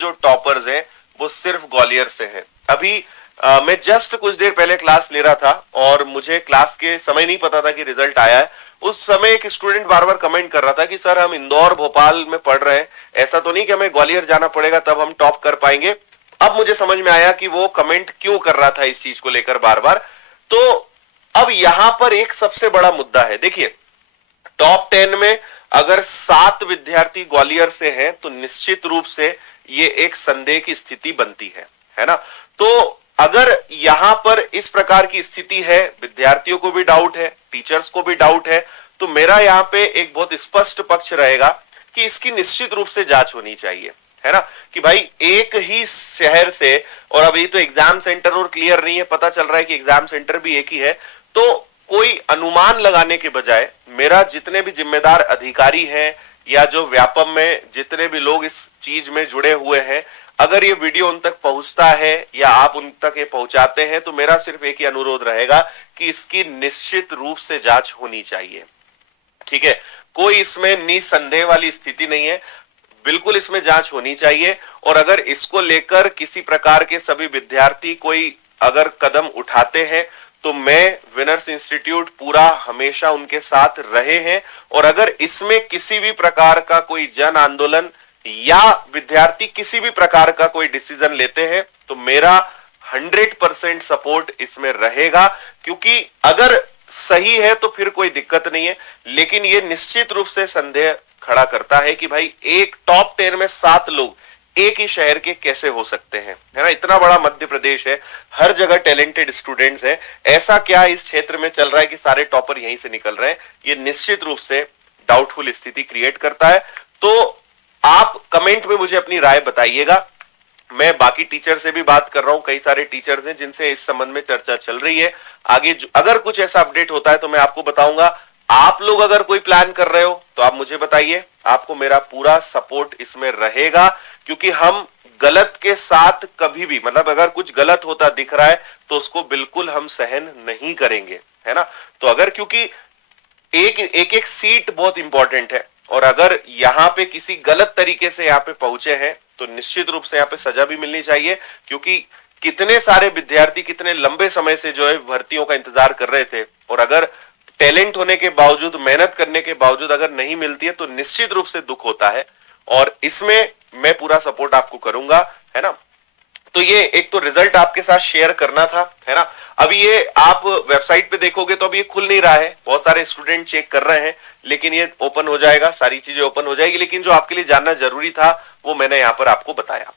जो टॉपर्स हैं वो सिर्फ ग्वालियर से हैं। अभी मैं जस्ट कुछ देर पहले क्लास ले रहा था और मुझे क्लास के समय नहीं पता था कि रिजल्ट आया है। उस समय एक स्टूडेंट बार बार कमेंट कर रहा था कि सर हम इंदौर भोपाल में पढ़ रहे हैं, ऐसा तो नहीं कि हमें ग्वालियर जाना पड़ेगा तब हम टॉप कर पाएंगे। अब मुझे समझ में आया कि वो कमेंट क्यों कर रहा था इस चीज को लेकर बार बार। तो अब यहां पर एक सबसे बड़ा मुद्दा है, देखिए टॉप 10 में अगर 7 विद्यार्थी ग्वालियर से हैं तो निश्चित रूप से ये एक संदेह की स्थिति बनती है ना। तो अगर यहां पर इस प्रकार की स्थिति है, विद्यार्थियों को भी डाउट है, टीचर्स को भी डाउट है, तो मेरा यहां पे एक बहुत स्पष्ट पक्ष रहेगा कि इसकी निश्चित रूप से जांच होनी चाहिए, है ना। कि भाई एक ही शहर से, और अभी तो एग्जाम सेंटर और क्लियर नहीं है, पता चल रहा है कि एग्जाम सेंटर भी एक ही है, तो कोई अनुमान लगाने के बजाय मेरा जितने भी जिम्मेदार अधिकारी हैं या जो व्यापम में जितने भी लोग इस चीज में जुड़े हुए हैं, अगर ये वीडियो उन तक पहुंचता है या आप उन तक ये पहुंचाते हैं, तो मेरा सिर्फ एक ही अनुरोध रहेगा कि इसकी निश्चित रूप से जांच होनी चाहिए। ठीक है, कोई इसमें निसंदेह वाली स्थिति नहीं है, बिल्कुल इसमें जांच होनी चाहिए। और अगर इसको लेकर किसी प्रकार के सभी विद्यार्थी कोई अगर कदम उठाते हैं तो मैं विनर्स इंस्टीट्यूट पूरा हमेशा उनके साथ रहे हैं। और अगर इसमें किसी भी प्रकार का कोई जन आंदोलन या विद्यार्थी किसी भी प्रकार का कोई डिसीजन लेते हैं तो मेरा 100% सपोर्ट इसमें रहेगा, क्योंकि अगर सही है तो फिर कोई दिक्कत नहीं है, लेकिन ये निश्चित रूप से संदेह खड़ा करता है कि भाई एक टॉप 10 में 7 लोग एक ही शहर के कैसे हो सकते हैं, है ना। इतना बड़ा मध्य प्रदेश है, हर जगह टैलेंटेड स्टूडेंट्स हैं, ऐसा क्या इस क्षेत्र में चल रहा है कि सारे टॉपर यहीं से निकल रहे हैं। ये निश्चित रूप से डाउटफुल स्थिति क्रिएट करता है। तो आप कमेंट में मुझे अपनी राय बताइएगा। मैं बाकी टीचर से भी बात कर रहा हूं, कई सारे टीचर्स हैं जिनसे इस संबंध में चर्चा चल रही है। आगे अगर कुछ ऐसा अपडेट होता है तो मैं आपको बताऊंगा। आप लोग अगर कोई प्लान कर रहे हो तो आप मुझे बताइए, आपको मेरा पूरा सपोर्ट इसमें रहेगा, क्योंकि हम गलत के साथ कभी भी, मतलब अगर कुछ गलत होता दिख रहा है तो उसको बिल्कुल हम सहन नहीं करेंगे, है ना। तो अगर, क्योंकि एक एक सीट बहुत इंपॉर्टेंट है, और अगर यहां पे किसी गलत तरीके से यहां पे पहुंचे हैं तो निश्चित रूप से यहां पे सजा भी मिलनी चाहिए, क्योंकि कितने सारे विद्यार्थी कितने लंबे समय से जो है भर्तियों का इंतजार कर रहे थे, और अगर टैलेंट होने के बावजूद, मेहनत करने के बावजूद अगर नहीं मिलती है तो निश्चित रूप से दुख होता है। और इसमें मैं पूरा सपोर्ट आपको करूंगा, है ना। तो ये एक तो रिजल्ट आपके साथ शेयर करना था, है ना। अभी ये आप वेबसाइट पे देखोगे तो अभी ये खुल नहीं रहा है, बहुत सारे स्टूडेंट चेक कर रहे हैं, लेकिन ये ओपन हो जाएगा, सारी चीजें ओपन हो जाएगी। लेकिन जो आपके लिए जानना जरूरी था वो मैंने यहां पर आपको बताया।